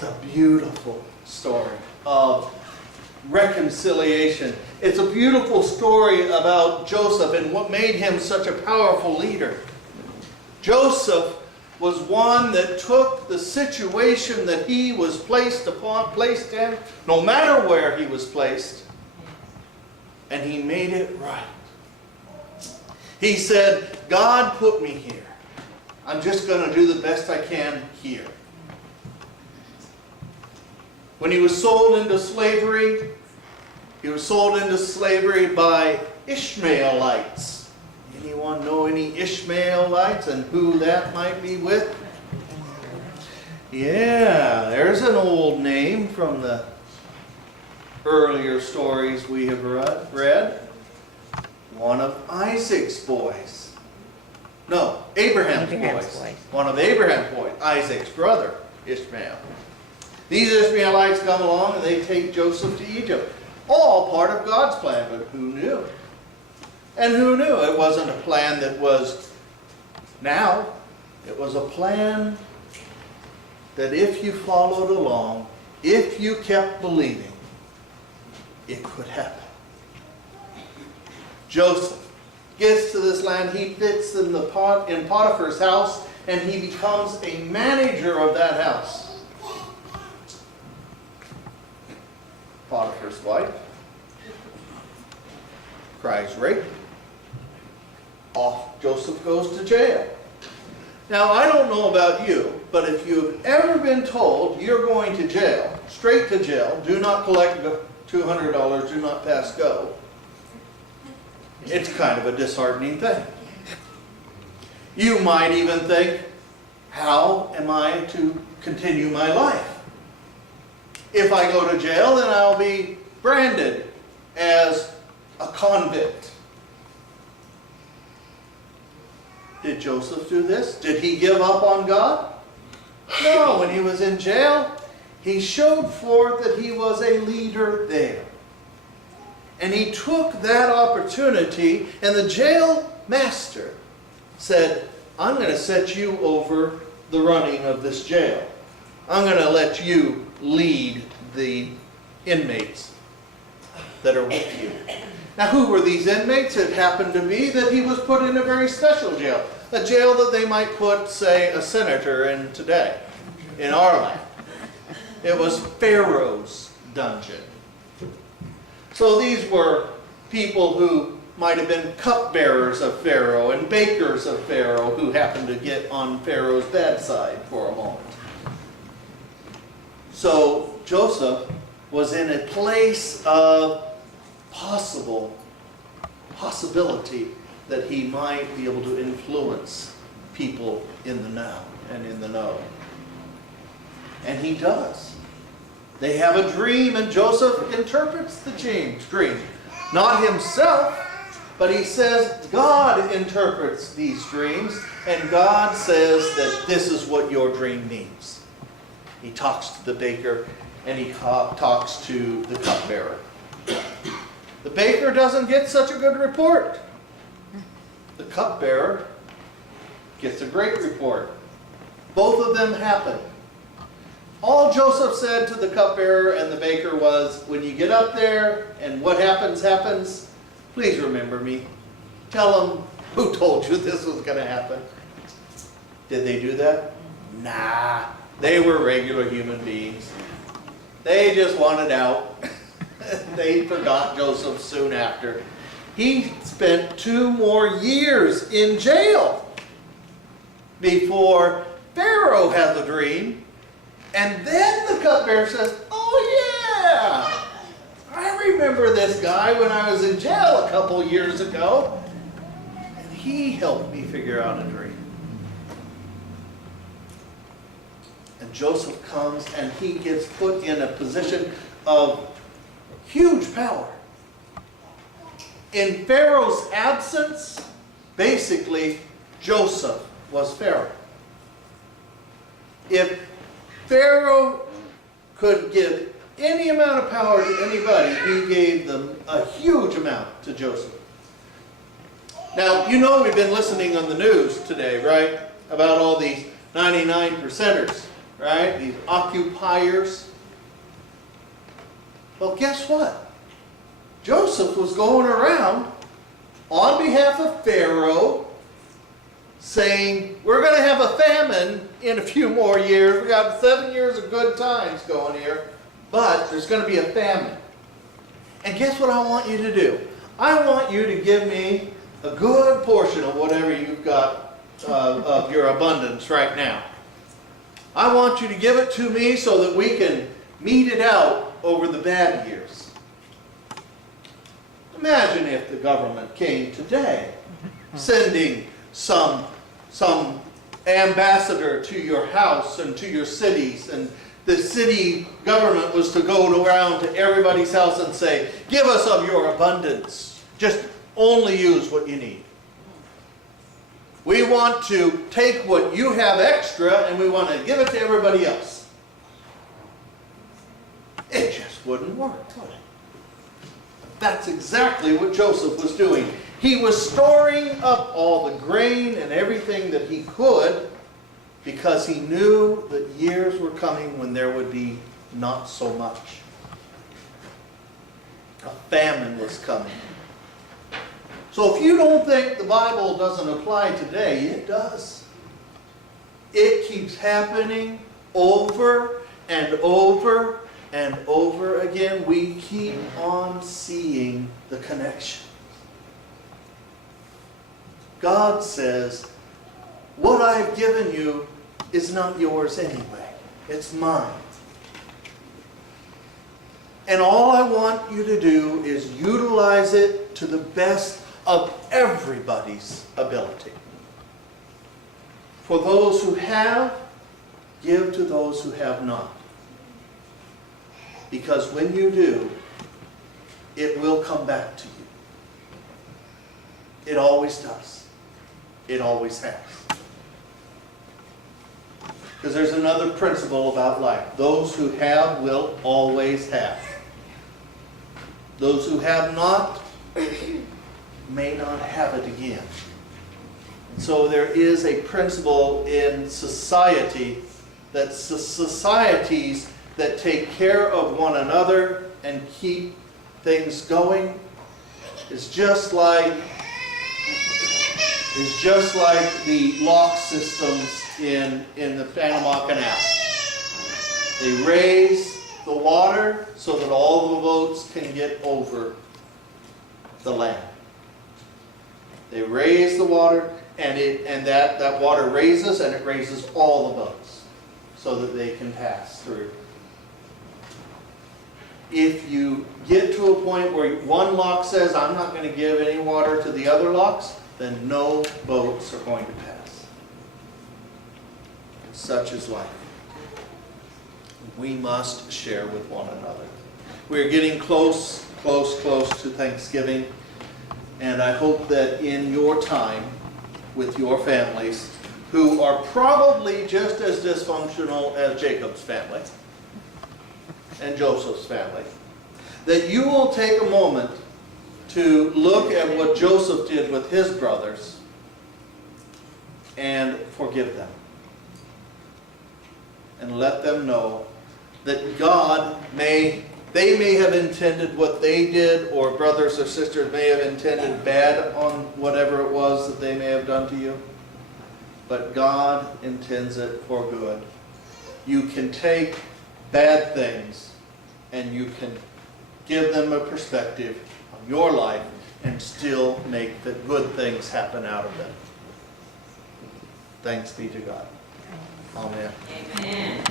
It's a beautiful story of reconciliation. It's a beautiful story about Joseph and what made him such a powerful leader. Joseph was one that took the situation that he was placed in, no matter where he was placed, and he made it right. He said, God put me here. I'm just going to do the best I can here. When he was sold into slavery, he was sold into slavery by Ishmaelites. Anyone know any Ishmaelites and who that might be with? Yeah, there's an old name from the earlier stories we have read. One of Isaac's boys. No, Abraham's boys. One of Abraham's boys, Isaac's brother, Ishmael. These Ishmaelites come along and they take Joseph to Egypt. All part of God's plan, but who knew? And who knew? It wasn't a plan that was now. It was a plan that if you followed along, if you kept believing, it could happen. Joseph gets to this land. He fits in Potiphar's house, and he becomes a manager of that house. Potiphar's wife cries rape. Off Joseph goes to jail. Now, I don't know about you, but if you've ever been told you're going to jail, straight to jail, do not collect $200, do not pass go, it's kind of a disheartening thing. You might even think, how am I to continue my life? If I go to jail, then I'll be branded as a convict. Did Joseph do this? Did he give up on God? No, when he was in jail, he showed forth that he was a leader there. And he took that opportunity, and the jail master said, I'm going to set you over the running of this jail. I'm going to let you lead the inmates that are with you. Now, who were these inmates? It happened to be that he was put in a very special jail. A jail that they might put, say, a senator in today, in our land. It was Pharaoh's dungeon. So these were people who might have been cupbearers of Pharaoh and bakers of Pharaoh who happened to get on Pharaoh's bad side for a moment. So Joseph was in a place of possibility that he might be able to influence people in the now and in the know. And he does. They have a dream, and Joseph interprets the dream. Not himself, but he says God interprets these dreams, and God says that this is what your dream means. He talks to the baker, and he talks to the cupbearer. The baker doesn't get such a good report. The cupbearer gets a great report. Both of them happen. All Joseph said to the cupbearer and the baker was, when you get up there and what happens, happens, please remember me. Tell them who told you this was going to happen. Did they do that? Nah. They were regular human beings. They just wanted out. They forgot Joseph soon after. He spent 2 more years in jail before Pharaoh had the dream. And then the cupbearer says, oh yeah, I remember this guy when I was in jail a couple years ago. And he helped me figure out a dream. And Joseph comes and he gets put in a position of huge power. In Pharaoh's absence, basically, Joseph was Pharaoh. If Pharaoh could give any amount of power to anybody, he gave them a huge amount to Joseph. Now, you know we've been listening on the news today, right? About all these 99%ers. right? These occupiers. Well, guess what? Joseph was going around on behalf of Pharaoh saying, we're going to have a famine in a few more years. We got 7 years of good times going here, but there's going to be a famine. And guess what I want you to do? I want you to give me a good portion of whatever you've got of your abundance right now. I want you to give it to me so that we can meet it out over the bad years. Imagine if the government came today, sending some ambassador to your house and to your cities, and the city government was to go around to everybody's house and say, give us of your abundance. Just only use what you need. We want to take what you have extra and we want to give it to everybody else. It just wouldn't work, would it? That's exactly what Joseph was doing. He was storing up all the grain and everything that he could because he knew that years were coming when there would be not so much. A famine was coming. So if you don't think the Bible doesn't apply today, it does. It keeps happening over and over and over again. We keep on seeing the connection. God says, what I've given you is not yours anyway. It's mine. And all I want you to do is utilize it to the best of everybody's ability. For those who have, give to those who have not. Because when you do, it will come back to you. It always does. It always has. Because there's another principle about life. Those who have will always have. Those who have not may not have it again. And so there is a principle in society that societies that take care of one another and keep things going is just like the lock systems in the Panama Canal. They raise the water so that all the boats can get over the land. They raise the water, and that water raises, and it raises all the boats so that they can pass through. If you get to a point where one lock says, I'm not going to give any water to the other locks, then no boats are going to pass. Such is life. We must share with one another. We're getting close to Thanksgiving, and I hope that in your time with your families, who are probably just as dysfunctional as Jacob's family and Joseph's family, that you will take a moment to look at what Joseph did with his brothers and forgive them. And let them know that they may have intended what they did, or brothers or sisters may have intended bad on whatever it was that they may have done to you. But God intends it for good. You can take bad things and you can give them a perspective on your life and still make the good things happen out of them. Thanks be to God. Amen. Amen.